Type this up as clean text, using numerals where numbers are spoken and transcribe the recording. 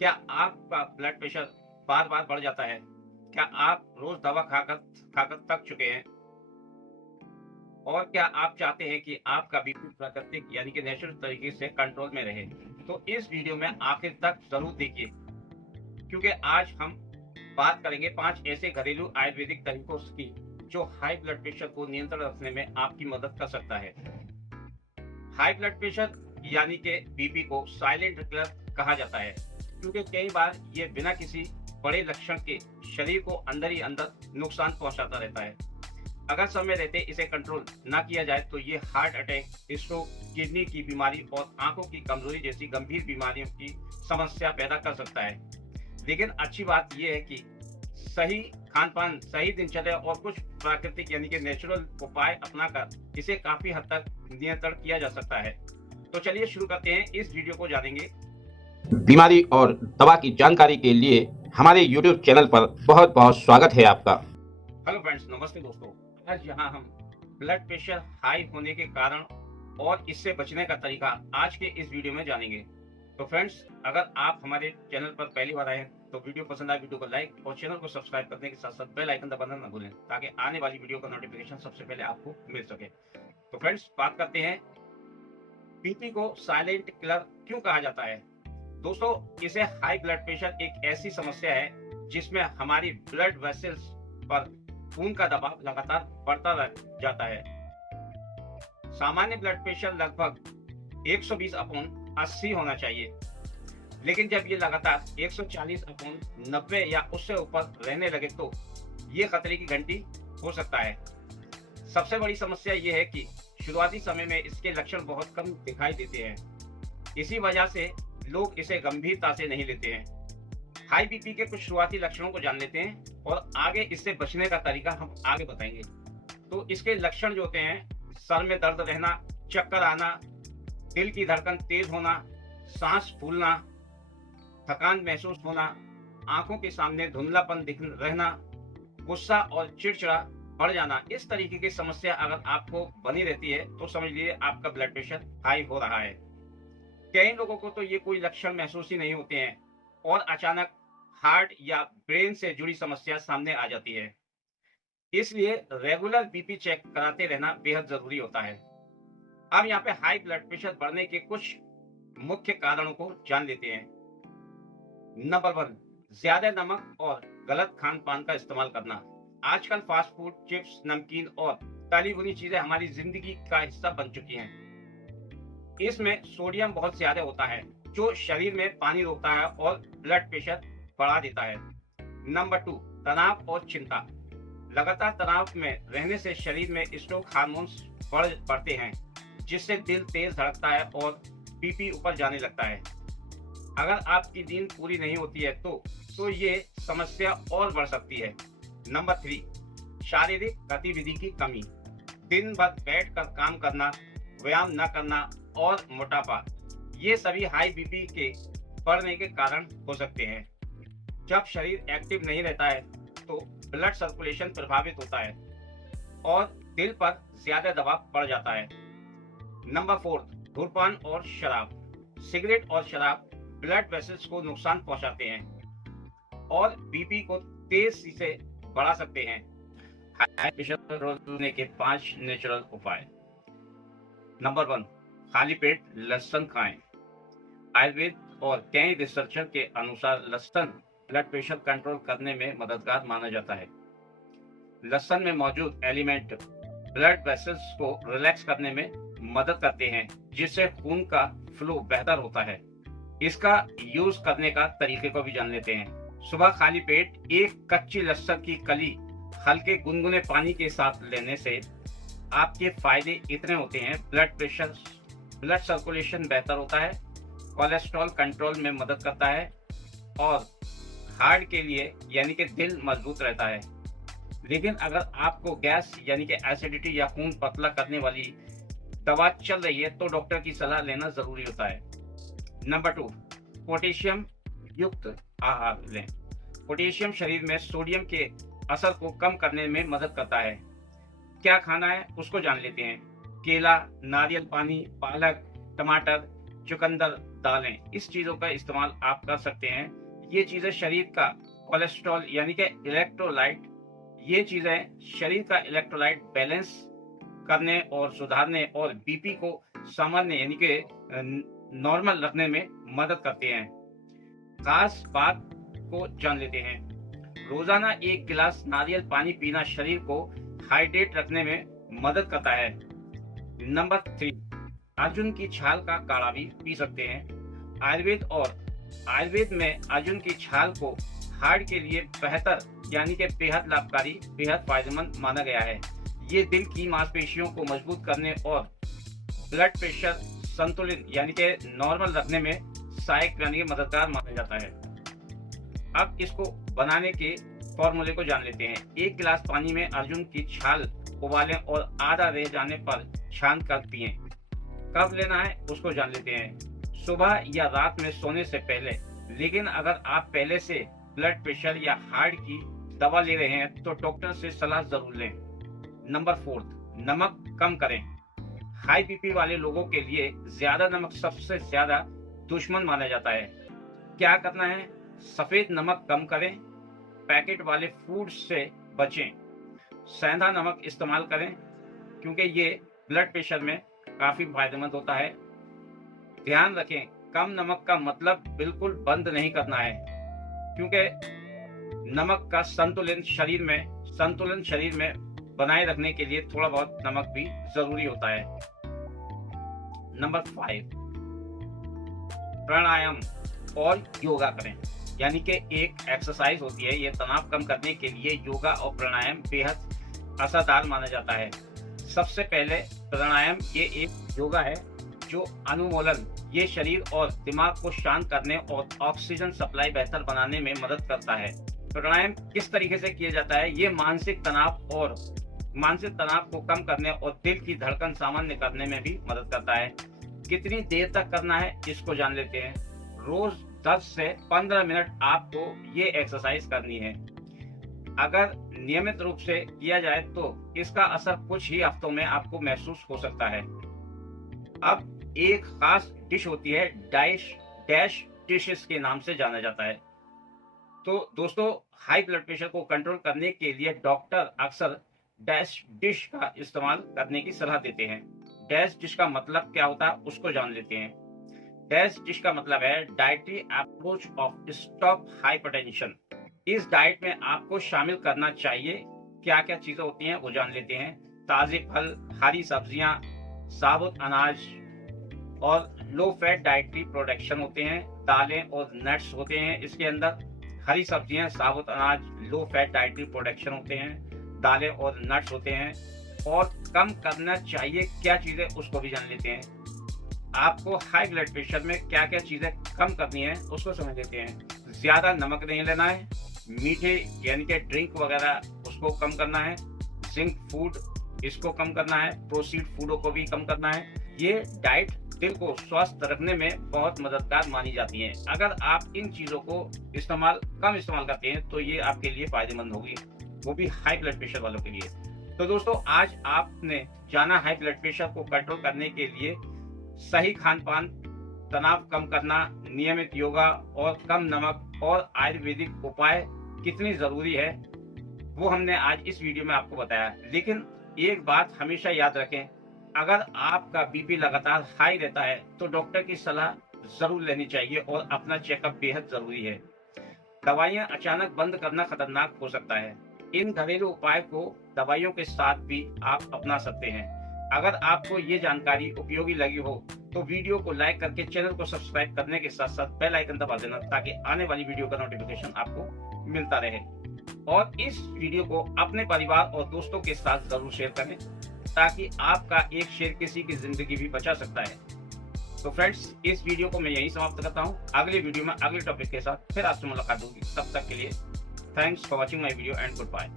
क्या आपका blood pressure बार-बार बढ़ जाता है? क्या आप रोज़ दवा खाकर खाकर थक चुके हैं? और क्या आप चाहते हैं कि आपका बीपी प्राकृतिक यानी कि नेचुरल तरीके से कंट्रोल में रहे? तो इस वीडियो में आखिर तक ज़रूर देखिए, क्योंकि आज हम बात करेंगे 5 ऐसे घरेलू आयुर्वेदिक तरीकों की, जो हाई ब्लड प्रेशर को नियंत्रण रखने में आपकी मदद कर सकता है। हाई ब्लड प्रेशर यानी कि बीपी को साइलेंट किलर कहा जाता है, क्योंकि कई बार ये बिना किसी बड़े लक्षण के शरीर को अंदर ही अंदर नुकसान पहुंचाता रहता है। अगर समय रहते इसे कंट्रोल ना किया जाए तो ये हार्ट अटैक, स्ट्रोक, किडनी की बीमारी और आंखों की कमजोरी जैसी गंभीर बीमारियों की समस्या पैदा कर सकता है। लेकिन अच्छी बात यह है कि सही खान-पान, सही दिनचर्या और कुछ प्राकृतिक यानी कि नेचुरल उपाय अपनाकर इसे काफी हद तक नियंत्रण किया जा सकता है। तो चलिए शुरू करते हैं। इस वीडियो को जानेंगे। बीमारी और दवा की जानकारी के लिए हमारे YouTube चैनल पर बहुत बहुत स्वागत है आपका। हेलो फ्रेंड्स, नमस्ते दोस्तों। आज यहाँ हम ब्लड प्रेशर हाई होने के कारण और इससे बचने का तरीका आज के इस वीडियो में जानेंगे। तो फ्रेंड्स, अगर आप हमारे चैनल पर पहली बार आए हैं तो वीडियो पसंद आए वीडियो को लाइक और चैनल को सब्सक्राइब करने के साथ साथ बेल आइकन दबाना न भूलें, ताकि आने वाली वीडियो का नोटिफिकेशन सबसे पहले आपको मिल सके। तो फ्रेंड्स, बात करते हैं बीपी को साइलेंट किलर क्यों कहा जाता है। दोस्तों, इसे हाई ब्लड प्रेशर एक ऐसी समस्या है जिसमें हमारी ब्लड वेसल्स पर खून का दबाव लगातार बढ़ता रह जाता है। सामान्य ब्लड प्रेशर लगभग 120/80 होना चाहिए, लेकिन जब ये लगातार 140/90 या उससे ऊपर रहने लगे तो ये खतरे की घंटी हो सकता है। सबसे बड़ी समस्या ये है कि शुरुआती समय में इसके लक्षण बहुत कम दिखाई देते हैं। इसी वजह से लोग इसे गंभीरता से नहीं लेते हैं। हाई बीपी के कुछ शुरुआती लक्षणों को जान लेते हैं और आगे इससे बचने का तरीका हम आगे बताएंगे। तो इसके लक्षण जो होते हैं, सर में दर्द रहना, चक्कर आना, दिल की धड़कन तेज होना, सांस फूलना, थकान महसूस होना, आंखों के सामने धुंधलापन दिख रहना, गुस्सा और चिड़चिड़ा बढ़ जाना। इस तरीके की समस्या अगर आपको बनी रहती है तो समझ लीजिए आपका ब्लड प्रेशर हाई हो रहा है। कई लोगों को तो ये कोई लक्षण महसूस ही नहीं होते हैं और अचानक हार्ट या ब्रेन से जुड़ी समस्या सामने आ जाती है। इसलिए रेगुलर बीपी चेक कराते रहना बेहद जरूरी होता है। अब यहाँ पे हाई ब्लड प्रेशर बढ़ने के कुछ मुख्य कारणों को जान लेते हैं। नंबर 1, ज्यादा नमक और गलत खान पान का इस्तेमाल करना। आजकल फास्ट फूड, चिप्स, नमकीन और तली भुनी चीजें हमारी जिंदगी का हिस्सा बन चुकी हैं। इसमें सोडियम बहुत ज्यादा होता है, जो शरीर में पानी रोकता है और ब्लड प्रेशर बढ़ा देता है। नंबर 2, तनाव और चिंता। लगातार तनाव में रहने से शरीर में स्ट्रेस हार्मोन्स बढ़ते हैं, जिससे दिल तेज धड़कता है और बीपी ऊपर जाने लगता है। अगर आपकी नींद पूरी नहीं होती है तो ये समस्या और बढ़ सकती है। नंबर 3, शारीरिक गतिविधि की कमी। दिन भर बैठकर काम करना, व्यायाम न करना और मोटापा, ये सभी हाई बीपी के बढ़ने के कारण हो सकते हैं। जब शरीर एक्टिव नहीं रहता है तो ब्लड सर्कुलेशन प्रभावित होता है और दिल पर ज्यादा दबाव बढ़ जाता है। नंबर 4, धूम्रपान और शराब। सिगरेट और शराब ब्लड वेसल्स को नुकसान पहुंचाते हैं और बीपी को तेजी से बढ़ा सकते हैं। हाई प्रेशर रोकने के 5 नेचुरल उपाय। नंबर 1, खाली पेट लहसुन खाएं। आयुर्वेद और कई रिसर्चर के अनुसार लहसुन ब्लड प्रेशर कंट्रोल करने में मददगार माना जाता है। लहसुन में मौजूद एलिमेंट ब्लड वेसल्स को रिलैक्स करने में मदद करते हैं, जिससे खून का फ्लो बेहतर होता है। इसका यूज करने का तरीके को भी जान लेते हैं। सुबह खाली पेट एक कच्ची लहसुन की कली हल्के गुनगुने पानी के साथ लेने से आपके फायदे इतने होते हैं। ब्लड सर्कुलेशन बेहतर होता है, कोलेस्ट्रॉल कंट्रोल में मदद करता है और हार्ट के लिए यानी कि दिल मजबूत रहता है। लेकिन अगर आपको गैस यानी कि एसिडिटी या खून पतला करने वाली दवा चल रही है तो डॉक्टर की सलाह लेना जरूरी होता है। नंबर 2, पोटेशियम युक्त आहार लें। पोटेशियम शरीर में सोडियम के असर को कम करने में मदद करता है। क्या खाना है उसको जान लेते हैं। केला, नारियल पानी, पालक, टमाटर, चुकंदर, दालें, इस चीजों का इस्तेमाल आप कर सकते हैं। ये चीजें शरीर का कोलेस्ट्रॉल यानी कि इलेक्ट्रोलाइट, ये चीजें शरीर का इलेक्ट्रोलाइट बैलेंस करने और सुधारने और बीपी को सामान्य यानी कि नॉर्मल रखने में मदद करते हैं। खास बात को जान लेते हैं। रोजाना 1 गिलास नारियल पानी पीना शरीर को हाइड्रेट रखने में मदद करता है। नंबर 3, अर्जुन की छाल का काढ़ा भी पी सकते हैं। आयुर्वेद में अर्जुन की छाल को हार्ट के लिए बेहतर यानी कि बेहद लाभकारी, बेहद फायदेमंद माना गया है। ये दिल की मांसपेशियों को मजबूत करने और ब्लड प्रेशर संतुलित यानी कि नॉर्मल रखने में सहायक यानी कि मददगार माना जाता है। अब इसको बनाने के फॉर्मूले को जान लेते हैं। 1 गिलास पानी में अर्जुन की छाल उबालें और आधा रह जाने पर छान कर पिएं। कब लेना है उसको जान लेते हैं। सुबह या रात में सोने से पहले। लेकिन अगर आप पहले से ब्लड प्रेशर या हार्ट की दवा ले रहे हैं तो डॉक्टर से सलाह जरूर लें। नंबर 4, नमक कम करें। हाई बीपी वाले लोगों के लिए ज्यादा नमक सबसे ज्यादा दुश्मन माना जाता है। क्या करना है? सफेद नमक कम करें, पैकेट वाले फूड से बचें, सेंधा नमक इस्तेमाल करें क्योंकि ये ब्लड प्रेशर में काफी फायदेमंद होता है। ध्यान रखें, कम नमक का मतलब बिल्कुल बंद नहीं करना है क्योंकि नमक का संतुलन शरीर में बनाए रखने के लिए थोड़ा बहुत नमक भी जरूरी होता है। नंबर 5, प्राणायाम और योगा करें। यानी कि एक एक्सरसाइज होती है, ये तनाव कम करने के लिए योगा और प्राणायाम बेहद असरदार माना जाता है। सबसे पहले प्राणायाम ये एक योगा है जो अनुमोलन, ये शरीर और दिमाग को शांत करने और ऑक्सीजन सप्लाई बेहतर बनाने में मदद करता है। प्राणायाम किस तरीके से किया जाता है? ये मानसिक तनाव को कम करने और दिल की धड़कन सामान्य करने में भी मदद करता है। कितनी देर तक करना है इसको जान लेते हैं। रोज 10 से 15 मिनट आपको ये एक्सरसाइज करनी है। अगर नियमित रूप से किया जाए तो इसका असर कुछ ही हफ्तों में आपको महसूस हो सकता है। अब एक खास डिश होती है, डैश डिशेस के नाम से जाना जाता है। तो दोस्तों, हाई ब्लड प्रेशर को कंट्रोल करने के लिए डॉक्टर अक्सर डैश डिश का इस्तेमाल करने की सलाह देते हैं। डैश डिश का मतलब क्या होता है उसको जान लेते हैं। डैश डिश का मतलब है dietary approach of stop hypertension. इस डाइट में आपको शामिल करना चाहिए क्या क्या चीजें होती हैं वो जान लेते हैं। ताजे फल, हरी सब्जियां, साबुत अनाज और लो फैट डाइटरी प्रोडक्शन होते हैं। दालें और नट्स होते हैं इसके अंदर। हरी सब्जियां, साबुत अनाज, लो फैट डाइटरी प्रोडक्शन होते हैं, दालें और नट्स होते हैं। और कम करना चाहिए क्या चीजें उसको भी जान लेते हैं। आपको हाई ब्लड प्रेशर में क्या क्या चीजें कम करनी है उसको समझ लेते हैं। ज्यादा नमक नहीं लेना है, मीठे यानी कि ड्रिंक वगैरह उसको कम करना है, जिंक फूड इसको कम करना है, प्रोसीड फूडों को भी कम करना है। ये डाइट दिल को स्वस्थ रखने में बहुत मददगार मानी जाती है। अगर आप इन चीजों को कम इस्तेमाल करते हैं तो ये आपके लिए फायदेमंद होगी, वो भी हाई ब्लड प्रेशर वालों के लिए। तो दोस्तों, आज आपने जाना हाई ब्लड प्रेशर को कंट्रोल करने के लिए सही खान पान, तनाव कम करना, नियमित योगा और कम नमक और आयुर्वेदिक उपाय कितनी जरूरी है वो हमने आज इस वीडियो में आपको बताया। लेकिन एक बात हमेशा याद रखें, अगर आपका बीपी लगातार हाई रहता है तो डॉक्टर की सलाह जरूर लेनी चाहिए और अपना चेकअप बेहद जरूरी है। दवाइयां अचानक बंद करना खतरनाक हो सकता है। इन घरेलू उपाय को दवाइयों के साथ भी आप अपना सकते हैं। अगर आपको ये जानकारी उपयोगी लगी हो तो वीडियो को लाइक करके चैनल को सब्सक्राइब करने के साथ साथ बेल आइकन दबा देना ताकि आने वाली वीडियो का नोटिफिकेशन आपको मिलता रहे। और इस वीडियो को अपने परिवार और दोस्तों के साथ जरूर शेयर करें ताकि आपका एक शेयर किसी की जिंदगी भी बचा सकता है। तो फ्रेंड्स, इस वीडियो को मैं यहीं समाप्त करता हूँ। अगले वीडियो में अगले टॉपिक के साथ फिर आपसे मुलाकात होगी। तब तक के लिए thanks for watching my video and good bye.